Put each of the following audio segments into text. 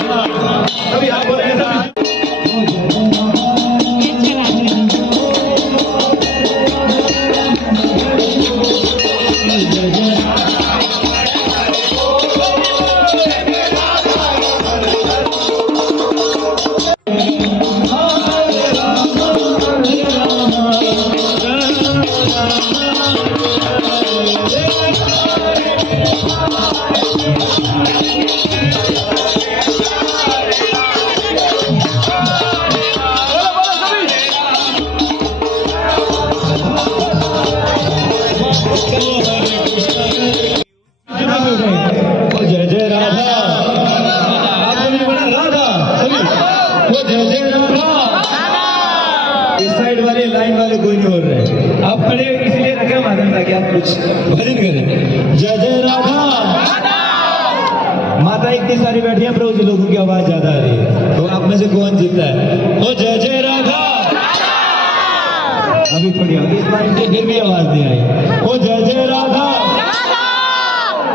अभी आप बोलेंगे लाइन वाले कोई नहीं बोल रहे। आप खड़े इसलिए रखे माधव ताकि आप कुछ भजन करें। जय जय राधा। माता इतनी सारी बैठी है, पर उस लोगों की आवाज ज्यादा आ रही है, तो आप में से कौन जीतता है? ओ जय जय राधा। अभी थोड़ी आगे इस बार इनसे फिर भी आवाज नहीं आई। ओ जय जय राधा,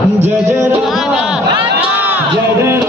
जय जय राधा, जय जय